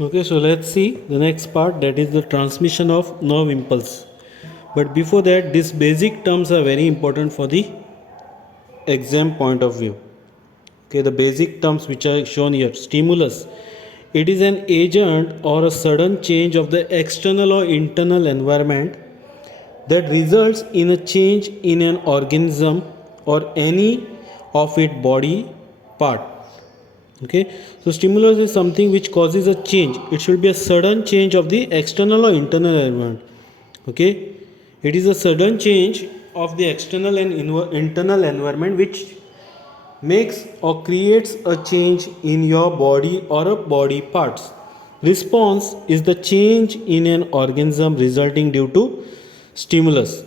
Okay, so let's see the next part, that is the transmission of nerve impulse. But before that, these basic terms are very important for the exam point of view. Okay, the basic terms which are shown here. Stimulus. It is an agent or a sudden change of the external or internal environment that results in a change in an organism or any of its body part. Okay, so stimulus is something which causes a change. It should be a sudden change of the external or internal environment. Okay, it is a sudden change of the external and internal environment which makes or creates a change in your body or a body parts. Response is the change in an organism resulting due to stimulus.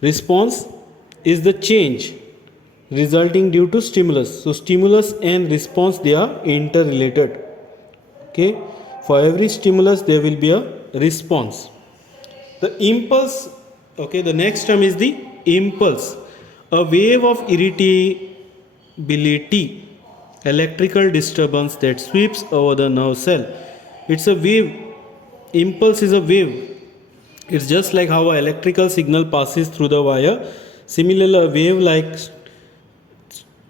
Response is the change resulting due to stimulus. So stimulus and response, they are interrelated. Okay, for every stimulus there will be a response. The impulse, okay, the next term is the impulse, a wave of irritability, electrical disturbance that sweeps over the nerve cell. It's a wave. Impulse is a wave. It's just like how an electrical signal passes through the wire. Similarly, a wave like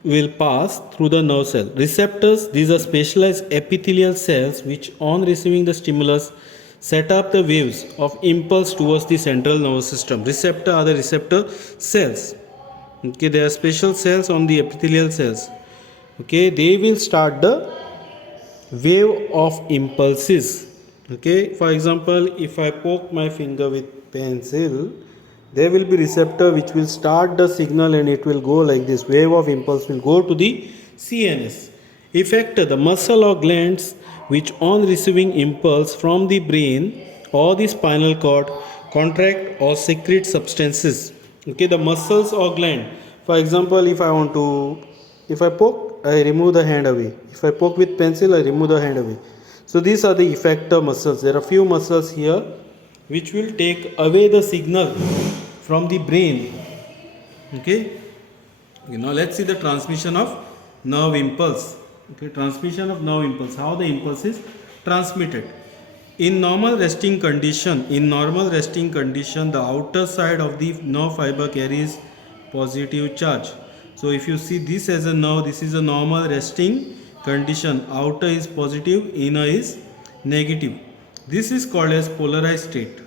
will pass through the nerve cell. Receptors, these are specialized epithelial cells which on receiving the stimulus set up the waves of impulse towards the central nervous system. Receptor are the receptor cells. Okay, there are special cells on the epithelial cells. Okay, they will start the wave of impulses. Okay, for example, if I poke my finger with pencil, there will be receptor which will start the signal and it will go like this. Wave of impulse will go to the CNS. Effector, the muscle or glands which on receiving impulse from the brain or the spinal cord contract or secrete substances. Okay, the muscles or gland. For example, if I poke, I remove the hand away. If I poke with pencil, I remove the hand away. So these are the effector muscles. There are few muscles here which will take away the signal from the brain. Okay, now let's see the transmission of nerve impulse. Okay, transmission of nerve impulse, how the impulse is transmitted. In normal resting condition, the outer side of the nerve fiber carries positive charge. So if you see this as a nerve, this is a normal resting condition. Outer is positive, inner is negative. This is called as polarized state.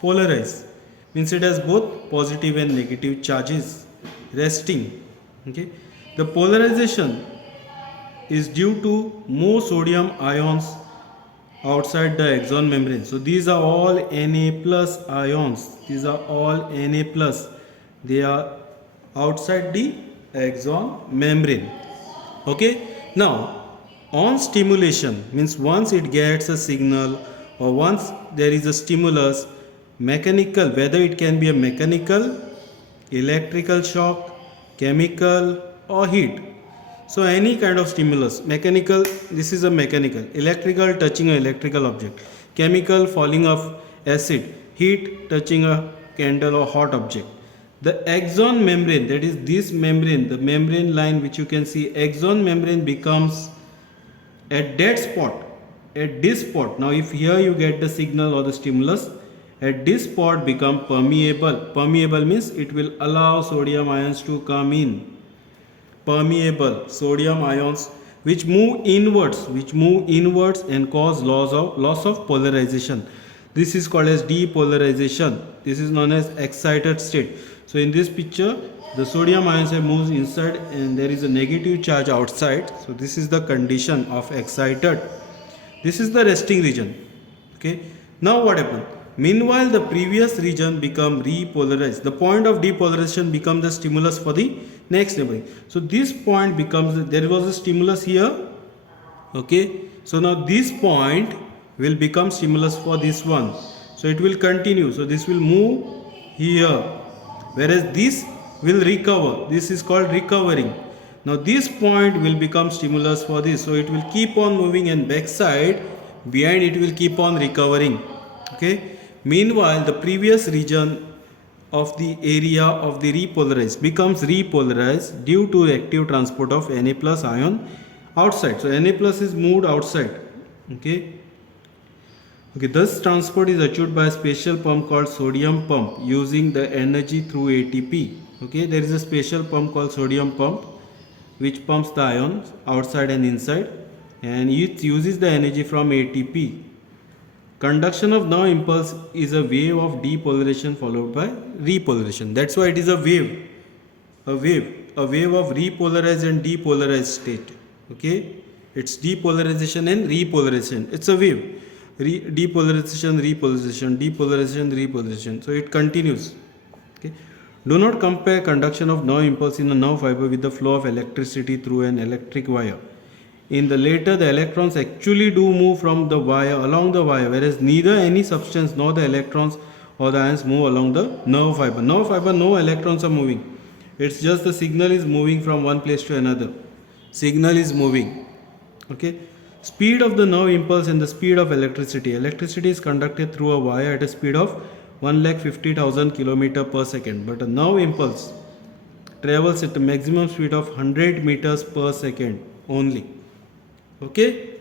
Polarized means it has both positive and negative charges resting. Okay, the polarization is due to more sodium ions outside the axon membrane. So these are all Na plus ions. These are all Na plus. They are outside the axon membrane. Okay, now on stimulation means once it gets a signal or once there is a stimulus, mechanical, whether it can be a mechanical, electrical shock, chemical or heat. So any kind of stimulus, mechanical, this is a mechanical, electrical touching an electrical object, chemical falling of acid, heat touching a candle or hot object. The axon membrane, that is this membrane, the membrane line which you can see, axon membrane becomes at that spot, at this spot. Now if here you get the signal or the stimulus, at this spot become permeable. Permeable means it will allow sodium ions to come in. Permeable sodium ions which move inwards and cause loss of polarization. This is called as depolarization. This is known as excited state. So in this picture, the sodium ions have moved inside and there is a negative charge outside. So this is the condition of excited. This is the resting region. Okay, now what happened? Meanwhile, the previous region become repolarized. The point of depolarization becomes the stimulus for the next neighboring. So this point becomes, there was a stimulus here. Okay, so now this point will become stimulus for this one. So it will continue. So this will move here, whereas this will recover. This is called recovering. Now this point will become stimulus for this. So it will keep on moving and backside behind it will keep on recovering. Okay. Meanwhile, the previous region of the area of the repolarized becomes repolarized due to active transport of Na plus ion outside. So Na plus is moved outside. Okay. Okay, thus transport is achieved by a special pump called sodium pump using the energy through ATP. Okay, there is a special pump called sodium pump which pumps the ions outside and inside, and it uses the energy from ATP. Conduction of nerve impulse is a wave of depolarization followed by repolarization. That's why it is a wave. A wave of repolarized and depolarized state. Okay, it's depolarization and repolarization. It's a wave. Depolarization, repolarization, depolarization, repolarization. So it continues. Okay. Do not compare conduction of nerve impulse in a nerve fiber with the flow of electricity through an electric wire. In the latter, the electrons actually do move from the wire along the wire, whereas neither any substance nor the electrons or the ions move along the nerve fiber. Nerve fiber, no electrons are moving. It's just the signal is moving from one place to another. Signal is moving. Okay. Speed of the nerve impulse and the speed of electricity. Electricity is conducted through a wire at a speed of 1,50,000 km per second, but a nerve impulse travels at a maximum speed of 100 meters per second only. Okay.